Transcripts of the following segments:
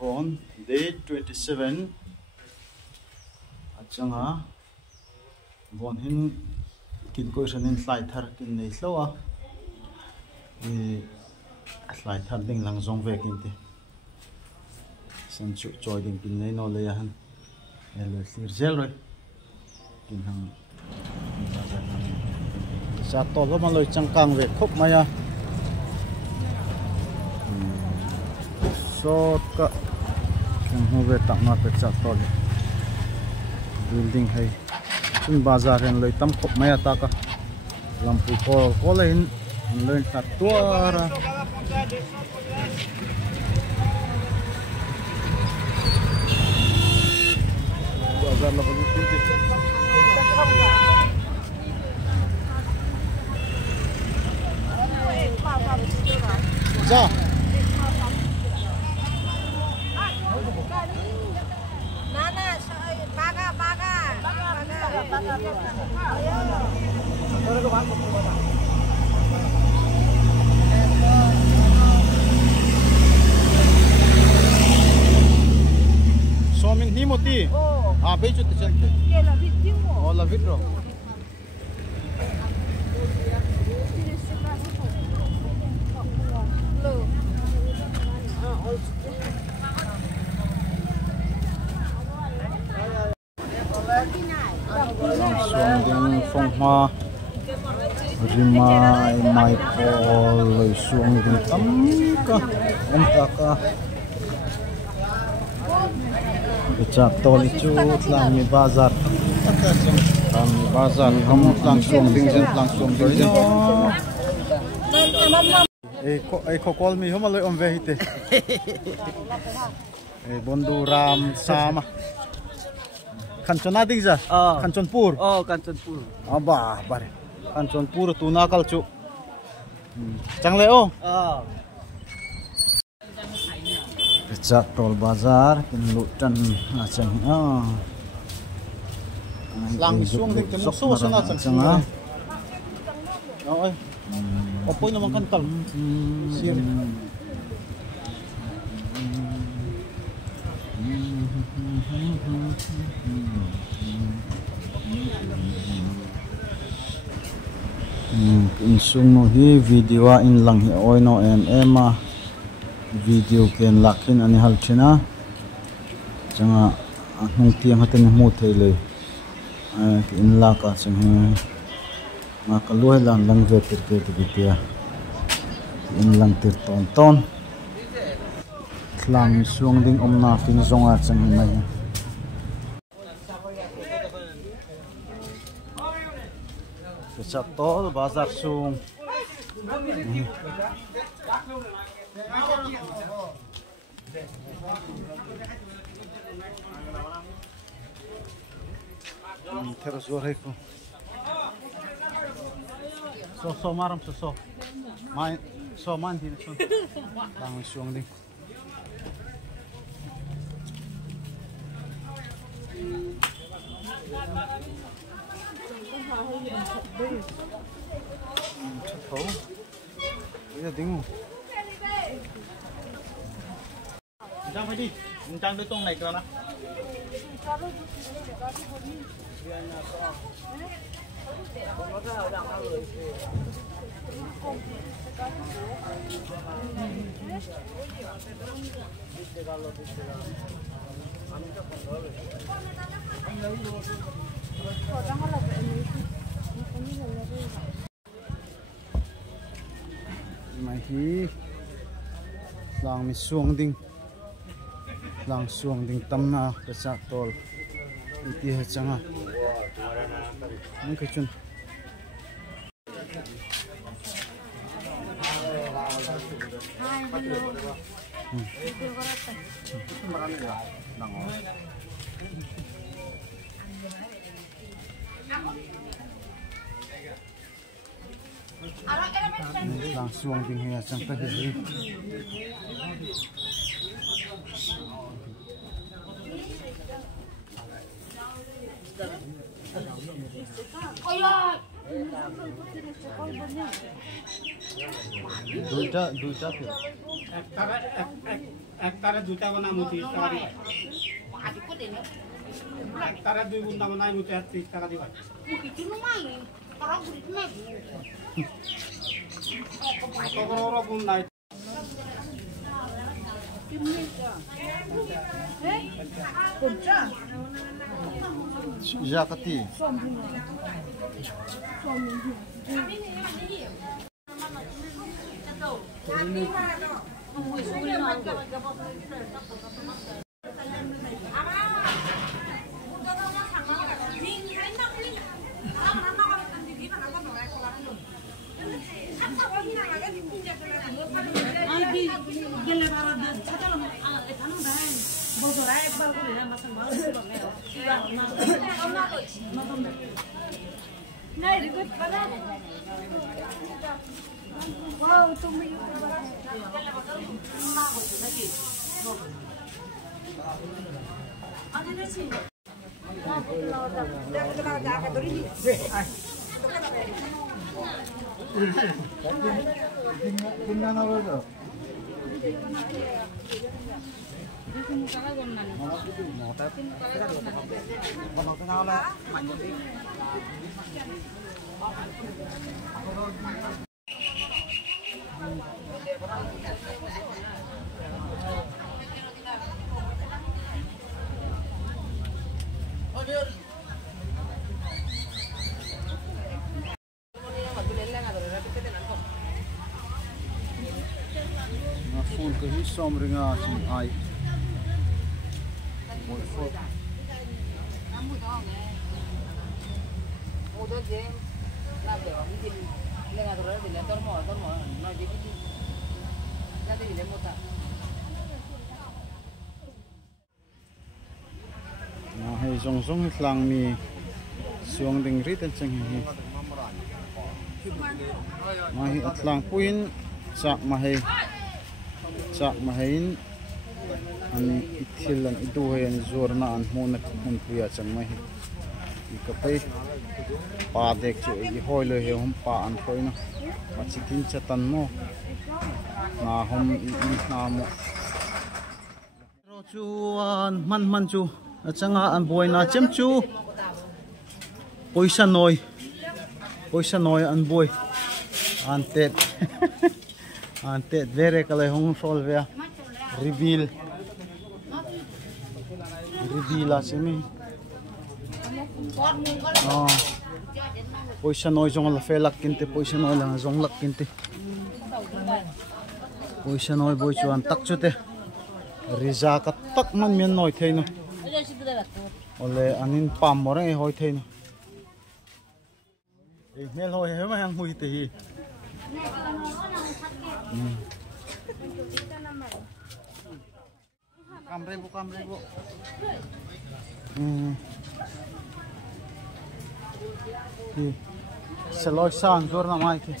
on day 27 achanga von hin kin ko sanin slide thar kin nei hlowa e slide thar ding lang zong ve kin ti san chu choi ding kin nei no le ya han elo sir zel roi kin hang sa to lo ma loi chang kang ve khop ma ya so ka hu ve tak ma pe cha to le building hai sun bazar hen loi tam khop ma ya ta ka lampu ko lein lein ta tuara bazar la bagus pintu जा सोमिन ही मोती हाँ बेचो तो चलते ओ लविट रो langsung ding phong hoa rimai mai pol loi suang ding tam ka om ta ka bechak toli chu tlang mi bazar tlang mi bazar kamu langsung ding jen langsung doi jen ko call mi homa loi om ve hite bondu ram sama Kancona ding za? Kanchanpur. Oh, Kanchanpur. Aba, bare. Kanchanpur tu nakal cu. Changle oh. Pecak tol bazar kinlutan acang. Langsung ding kemuso sana acang. Oh, opo naman kantal. Sir. Insung no hi video in lang hi oi no ema video ken lakin ani hal thina changa nung tiang haten mu theile in la ka chang ma ka loi lang lang ve tir ke bitia in lang tir ton lang suang ding omna king zonga chang mai Pecak tol bazar sung terus goreko so maram so main so man din so lang suang ding Tahu, ini tengok. Jangan pergi, jangan betong naik kerana. Mahi lang mi suang ding tam na pecak tol iti ha changa mungkin chun langsung ding ya sampai di duita একটারে দুটা বানা মুতি 30 টাকা দিবা একটারে দুই গুণা বানাই মুতি 30 টাকা দিবা কত বড় গুণ নাই Jakati. Wow, tumbi Phun ke hi som ringa chim ai. Moi fo. Na hei zong zong tlang mi siong ding ri ten chang hi. Ma hi atlang puin chak ma hei chak ma hein ani ithil an idu hei an zorna an hmona mun puya chang ma hi ikapai pa dek che i hoi le he hom pa an khoina ma chitin chatan mo na hom i na mo ro chu an man chu achanga an boina chem chu poisa noi an boy an tet ante vere kala hong sol vea reveal asemi poisa noi jong la felak kinte poisa noi la jong lak kinte poisa noi boy chuan tak chute riza ka tak man men noi theino ole anin pam more hoi theino e mel hoi he ma hang hui te hi Kamre bu seloi san zor na mai ke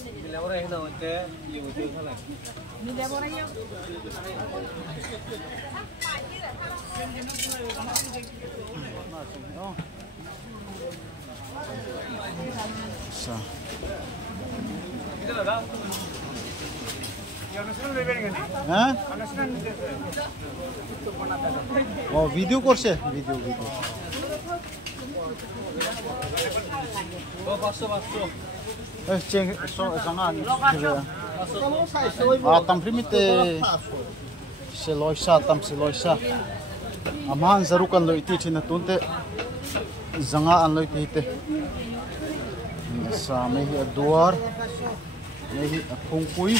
Oh, video korse video ceng so sangan tam primite seloisa aman zarukan lo iti thina tunte zanga an lo iti te sa mehi aduar mehi khungpui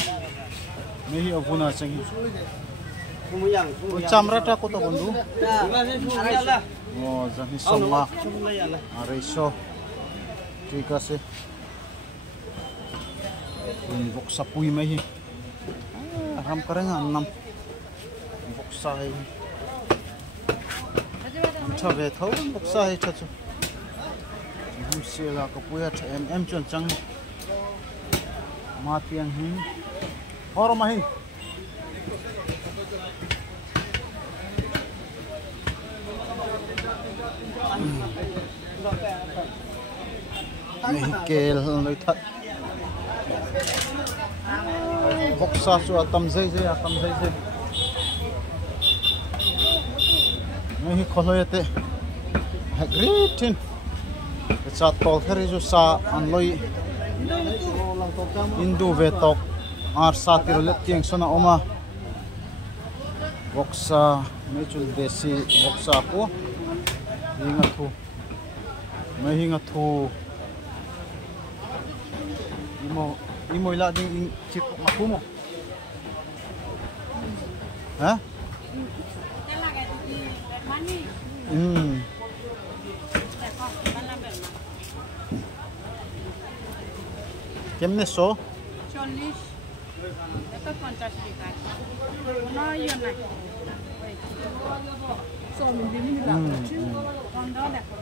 mehi avuna changi chamra ta ko to bondu oh jani somma areiso ঠিক আছে boksa pui mehi ram karenga nam boksa hai chabe thau boksa hai chachu hum sela ko puya em chon chang ma tiang hin or ma hin kel loi that boksa chu atam zai zai hi kholoyate hagritin cha tol khari ju sa anloi indu vetok ar sa tirole tiang sona oma boksa mechul desi boksa ko hinga thu imo ila ding chip makumo ha Kemne so? 40 এটা 50 টাকা না ইয়া না সোম দিন দিলা বন্ধ দেখো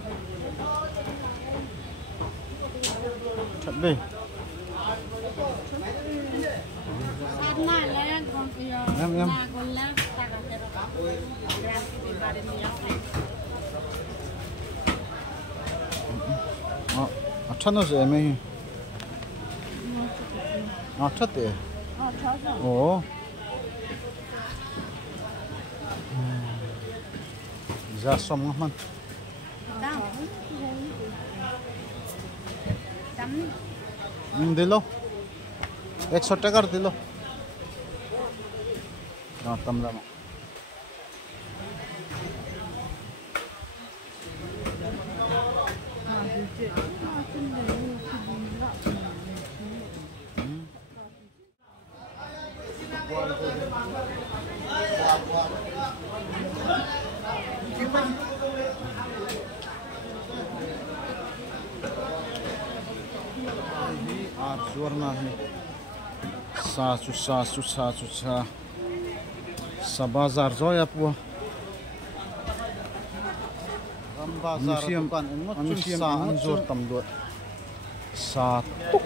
Tabi. Sarna lang kon iyo na golla taga pero gram ki bare niya Achano je me. Achate. chaja Oh. Ja som man. dam Dilo. 100 টাকার দিলো দাম দাম আর জোর না है sa sa bazar zo ya pu ram bazar kan emot sa anjur tam do sa tuk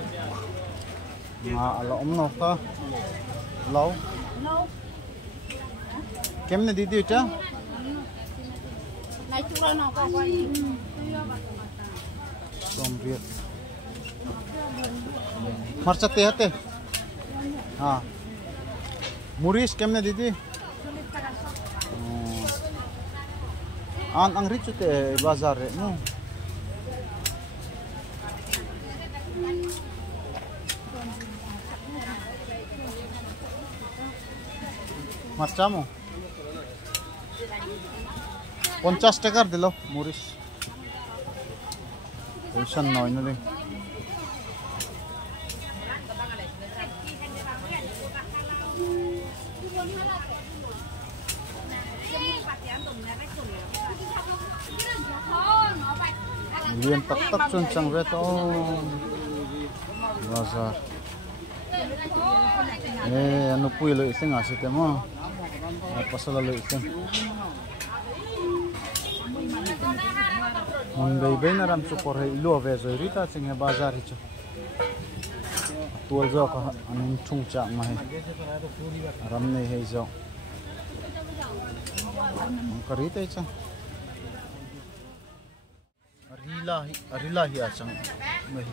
ma ala no ta lau kemne didi ta nai chura na ko koi sombiet marcha te hate ha muris kemne didi ang richu te bazar re no marcha mo 50 টাকার দিলো মুরিশ পয়সা নয় না রে lian tak tak chun chang ve to bazar anu pui lo iseng asite mo pasal lo iseng mon bei na ram supor he lo ve zoi rita ching he bazar hi chu tual zo ka anun chung cha ma he ram nei he zo kari te cha rila hi achang mai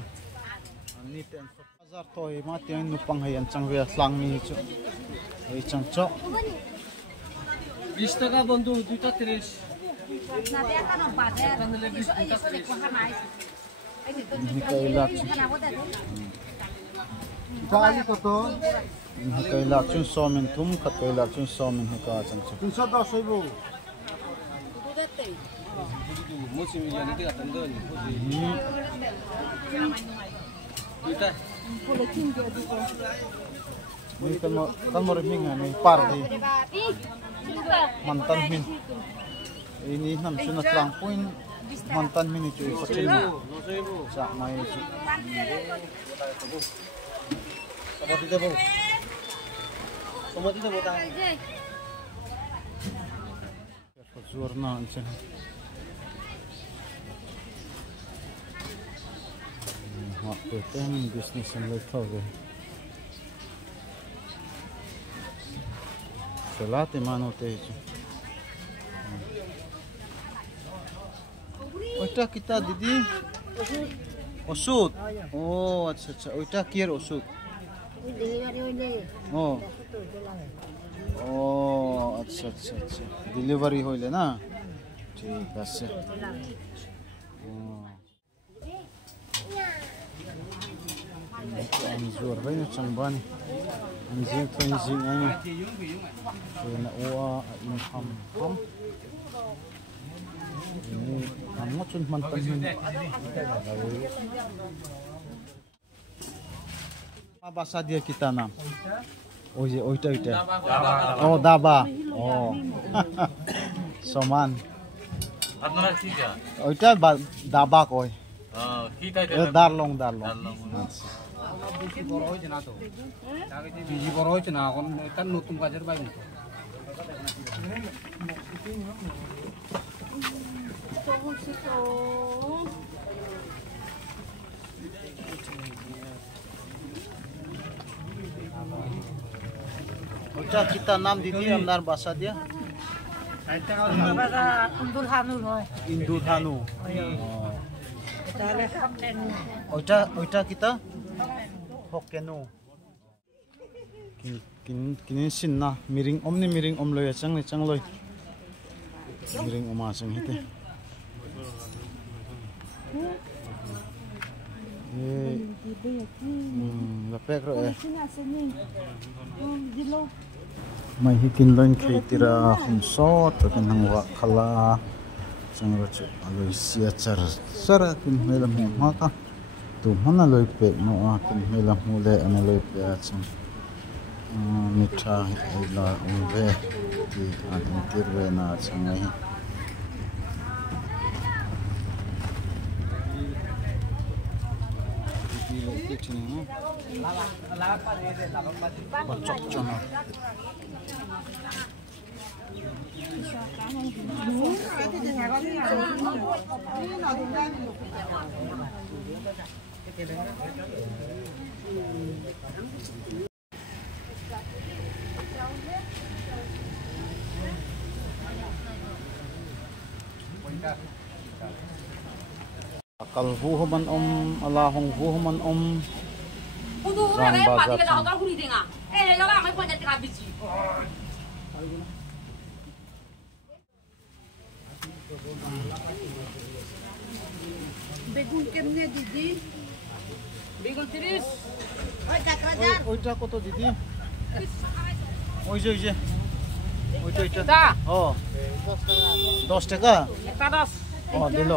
ani ten bazar to hi ma tiang nu pang hai an chang ve tlang ni chu ei chang cho 20 টাকা বন্ধু 2টা 30 na dia kan bazar iso de ko hanai ai de ni kai lak kana boda de kali ko to ni kai lak chun somen thum khat kai lak chun somen ha ka chang chu 310 soibo musim ini dia tandon kita ni kan mo ring ha ni par di mantan min ini nam chuna tlang point mantan min chu pachil ni sa mai chu sabati de bo ta jurna anchen ha pe ten business and like how the salate mano te oita kita didi osud oh acha acha oita kier osud Oh. Oh, अच्छा अच्छा अच्छा डिलीवरी होइले ना ठीक আছে anh ruột với chồng ban anh riêng thôi riêng anh rồi là ô in không ini kamu cun mantan apa bahasa dia kita nam oh iya oh itu oh daba oh soman আপনারা কি কা ওইটা দাবা কয় kita দারলং বেশি বড় হয়েছে না তো বেশি বড় হয়েছে না এখন এটা নতুন গাছের বাইরে ওইটা kita নাম দিদি আপনার বাসা দিয়া Indur Hanu. Oita kita Hokkenu. Kini sinna miring om ni miring om loy chang ni chang loy. Miring oma chang hite. Lapek ro eh. Mai hikin loin khaitira khumso takan hangwa khala changro chu aloi sia char sara kin melam ma ka tu hana loi pe no a kin melam mule ana loi pe chang mitha ila umve ti an tirve na changai Bacok chana. Akal huhuman alahong huhuman বেগুন কেমনে দিদি বেগুন 30 ওই টাকা ওইটা কত দিদি ওই যে ওইটা ও 10 টাকা একটা 10 ও দিল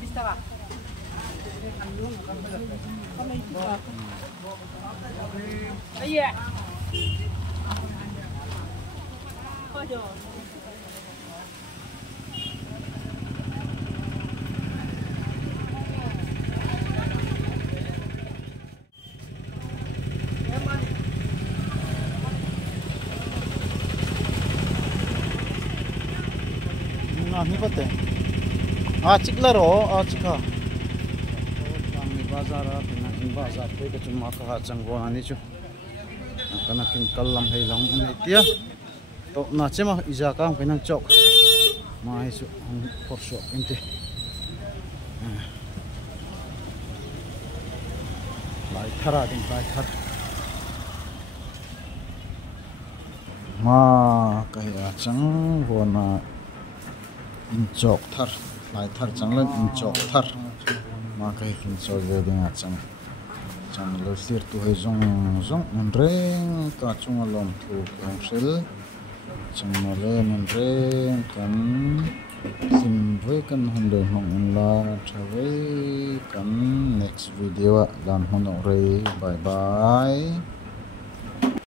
20 টাকা iya aduh Ni pate chiklaro chika kami bazar na bazar pe ka chuma ka changwa ani chu kana kin kallam heilang ani tia to na chema ija ka pinang chok ma hi su for shop inte lai thara din lai thar ma ka ya chang wona in chok thar lai thar changlan in chok thar ma kai kin so le ding a chang lo sir tu he zong en reng ka chung alom thu kong sel chang ma le en reng kan sim ve kan hunde hong en la thave kan next video lan hon re bye bye